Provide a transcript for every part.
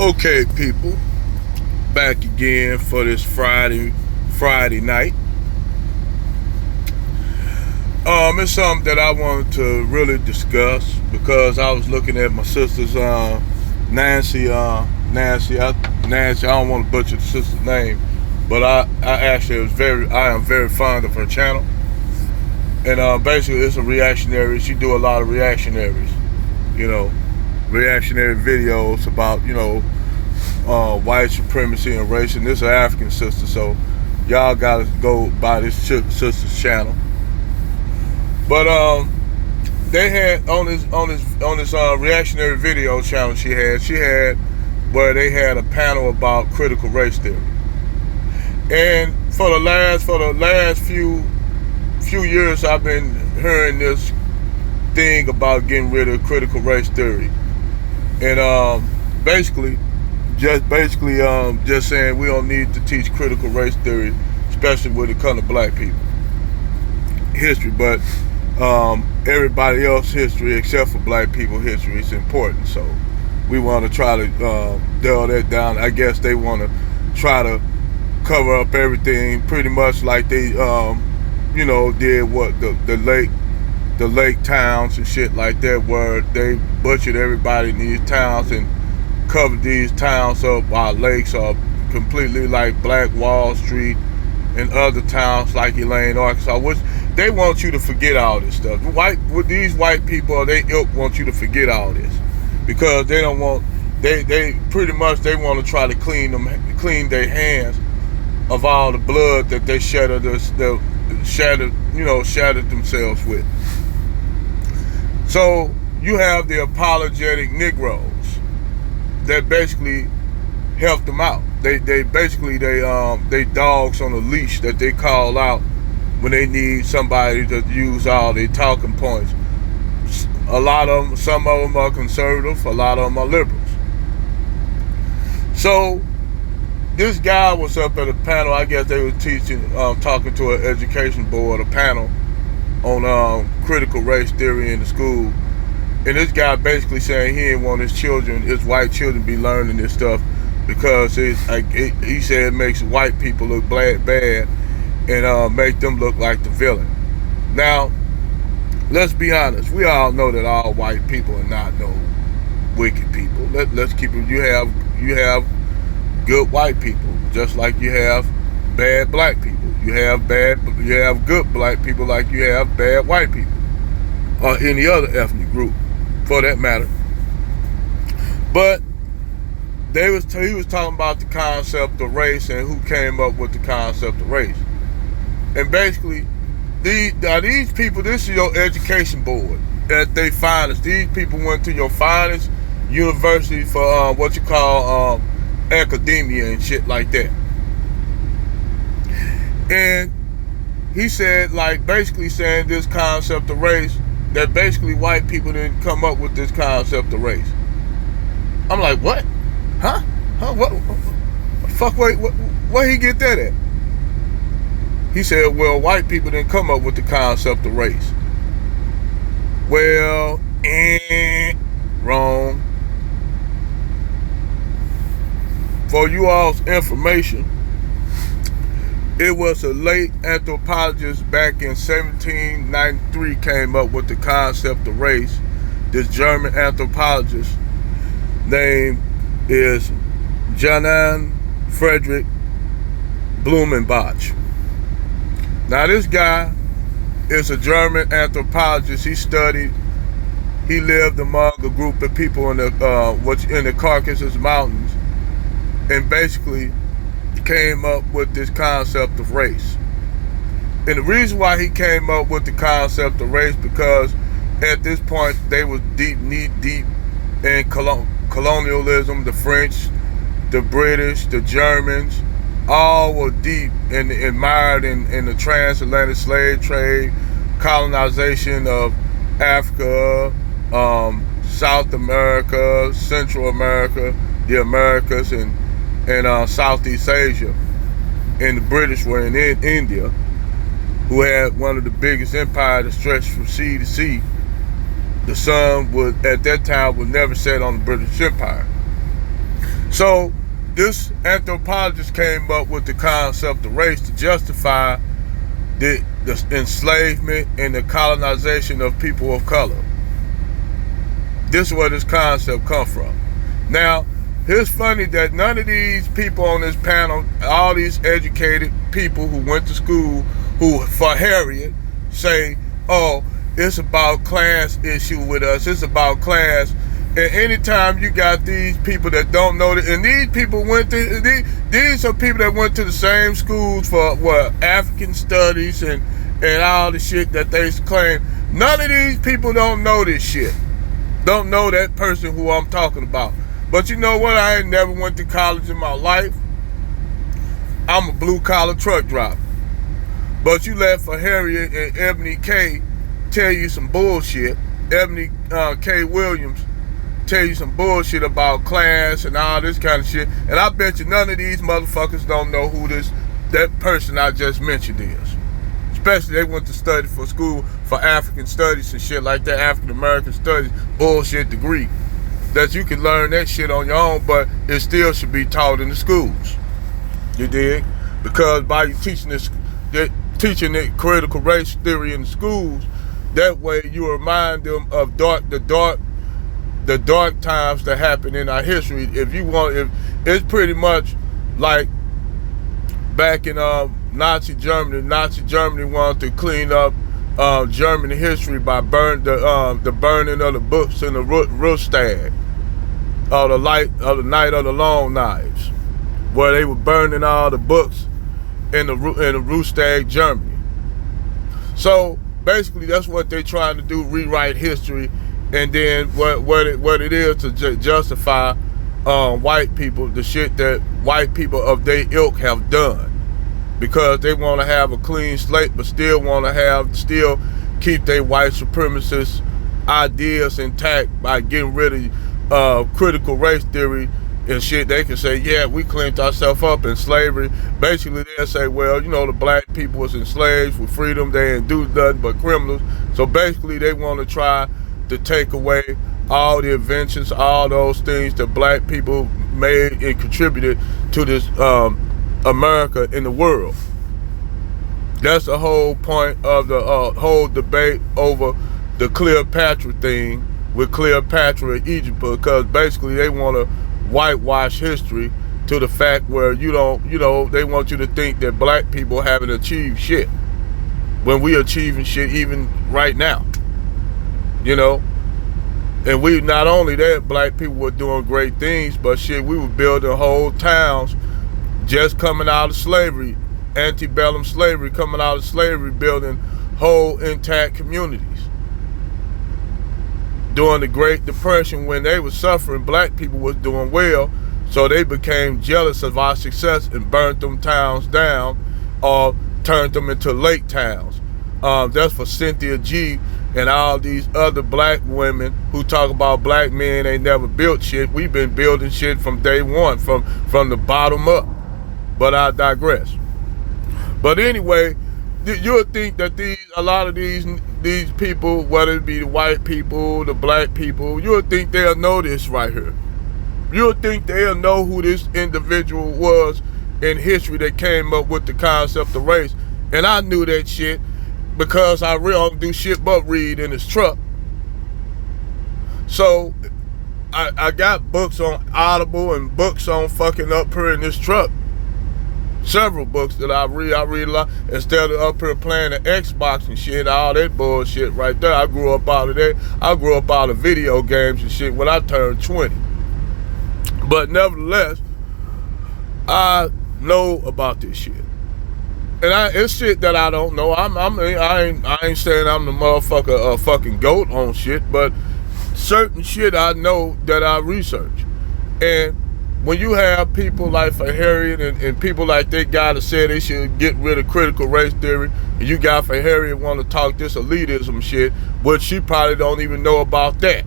Okay, people, back again for this Friday night. It's something that I wanted to really discuss because I was looking at my sister's Nancy, Nancy. I don't want to butcher the sister's name, but I am very fond of her channel, and basically it's a reactionary. She do a lot of reactionaries, you know, reactionary videos about white supremacy and race. And this is an African sister, so y'all gotta go by this sister's channel. But they had on this reactionary video channel she had where they had a panel about critical race theory. And for the last few years, I've been hearing this thing about getting rid of critical race theory, and basically just saying we don't need to teach critical race theory, especially when it comes to black people history. But everybody else history except for black people history is important. So we want to try to delve that down. I guess they want to try to cover up everything pretty much like they did what the lake towns and shit like that, where they butchered everybody in these towns and covered these towns up while lakes are completely like Black Wall Street and other towns like Elaine, Arkansas, which they want you to forget all this stuff. These white people, they want you to forget all this because they don't want. They pretty much they want to try to clean their hands of all the blood that they shattered themselves with. So you have the apologetic Negroes that basically help them out. They dogs on a leash that they call out when they need somebody to use all their talking points. Some of them are conservative, a lot of them are liberals. So this guy was up at a panel. I guess they were talking to an education board, a panel on critical race theory in the school. And this guy basically saying he didn't want his white children, be learning this stuff because he said it makes white people look bad and make them look like the villain. Now, let's be honest. We all know that all white people are not no wicked people. Let's keep it. You have good white people, just like you have bad black people. You have good black people like you have bad white people, or any other ethnic group, for that matter. But he was talking about the concept of race and who came up with the concept of race. And basically, these people, this is your education board at their finest. These people went to your finest university for what you call academia and shit like that. And he said, like, basically saying this concept of race, that basically white people didn't come up with this concept of race. I'm like, what? Huh? What? Fuck, wait, where he get that at? He said, well, white people didn't come up with the concept of race. Well, wrong. For you all's information, it was a late anthropologist back in 1793 came up with the concept of race. This German anthropologist name is Johann Friedrich Blumenbach. Now this guy is a German anthropologist. He lived among a group of people in the Caucasus Mountains, and basically came up with this concept of race. And the reason why he came up with the concept of race, because at this point they was knee deep in colonialism. The French, the British, the Germans, all were deep and admired in the transatlantic slave trade, colonization of Africa, South America, Central America, the Americas, and Southeast Asia. And the British were in India, who had one of the biggest empires that stretched from sea to sea. The sun at that time was never set on the British Empire. So this anthropologist came up with the concept of race to justify the enslavement and the colonization of people of color. This is where this concept comes from. Now, it's funny that none of these people on this panel, all these educated people who went to school, who for Harriet, say, oh, it's about class issue with us. It's about class. And anytime you got these people that don't know that, and these people went to, these are people that went to the same schools for what, African studies and all the shit that they claim. None of these people don't know this shit. Don't know that person who I'm talking about. But you know what? I ain't never went to college in my life. I'm a blue-collar truck driver. But you let for Harriet and Ebony K tell you some bullshit. Ebony K. Williams tell you some bullshit about class and all this kind of shit. And I bet you none of these motherfuckers don't know who that person I just mentioned is. Especially they went to study for school for African studies and shit like that, African American studies, bullshit degree. That you can learn that shit on your own, but it still should be taught in the schools. You dig? Because by you teaching it critical race theory in the schools, that way you remind them of the dark times that happened in our history. If it's pretty much like back in Nazi Germany. Nazi Germany wanted to clean up German history by the burning of the books in the Reichstag, or the Night of the Long Knives, where they were burning all the books in the Reichstag, Germany. So basically, that's what they're trying to do: rewrite history, and then what it is to justify white people, the shit that white people of their ilk have done. Because they want to have a clean slate, but still keep their white supremacist ideas intact by getting rid of critical race theory and shit. They can say, yeah, we cleaned ourselves up in slavery. Basically, they'll say, well, the black people was enslaved for freedom. They didn't do nothing but criminals. So basically, they want to try to take away all the inventions, all those things that black people made and contributed to this America in the world. That's the whole point of the whole debate over the Cleopatra thing with Cleopatra in Egypt, because basically they want to whitewash history to the fact where they want you to think that black people haven't achieved shit when we achieving shit even right now. And we, not only that, black people were doing great things, but shit, we were building whole towns just coming out of slavery, antebellum slavery, coming out of slavery, building whole intact communities. During the Great Depression, when they were suffering, black people was doing well, so they became jealous of our success and burnt them towns down or turned them into lake towns. That's for Cynthia G and all these other black women who talk about black men ain't never built shit. We've been building shit from day one, from the bottom up. But I digress. But anyway, you'll think that a lot of these people, whether it be the white people, the black people, you'll think they'll know this right here. You'll think they'll know who this individual was in history that came up with the concept of race. And I knew that shit because I really don't do shit but read in his truck. So I got books on Audible and books on fucking up here in this truck. Several books that I read a lot, instead of up here playing the Xbox and shit, all that bullshit right there. I grew up out of that. I grew up out of video games and shit when I turned 20. But nevertheless, I know about this shit. And it's shit that I don't know. I ain't saying I'm the motherfucker fucking goat on shit, but certain shit I know that I research. And when you have people like for Harriet and people like that guy that said they should get rid of critical race theory, and you got for Harriet want to talk this elitism shit, but she probably don't even know about that.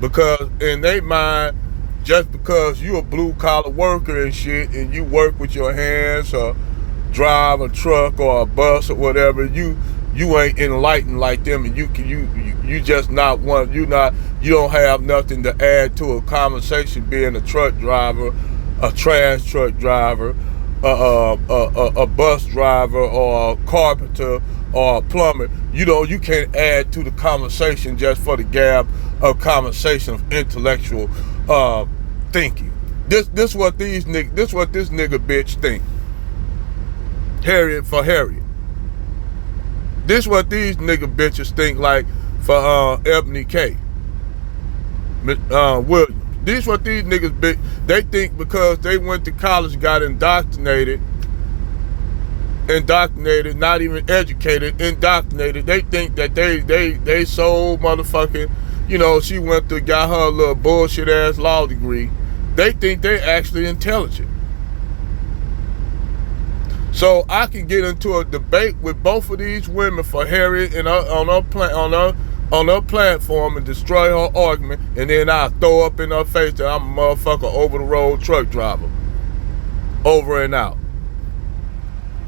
Because in their mind, just because you a blue collar worker and shit, and you work with your hands or drive a truck or a bus or whatever, you you ain't enlightened like them, and you just not one. You don't have nothing to add to a conversation. Being a truck driver, a trash truck driver, a bus driver, or a carpenter, or a plumber. You can't add to the conversation just for the gap of conversation of intellectual thinking. This what this nigga bitch think. Harriet for Harriet. This what these nigga bitches think like for Ebony K. Williams. This what these niggas they think because they went to college, got indoctrinated, not even educated, indoctrinated. They think that they so motherfucking, she went to got her little bullshit ass law degree. They think they actually intelligent. So I can get into a debate with both of these women for Harriet and on her platform and destroy her argument, and then I throw up in her face that I'm a motherfucker over the road truck driver. Over and out.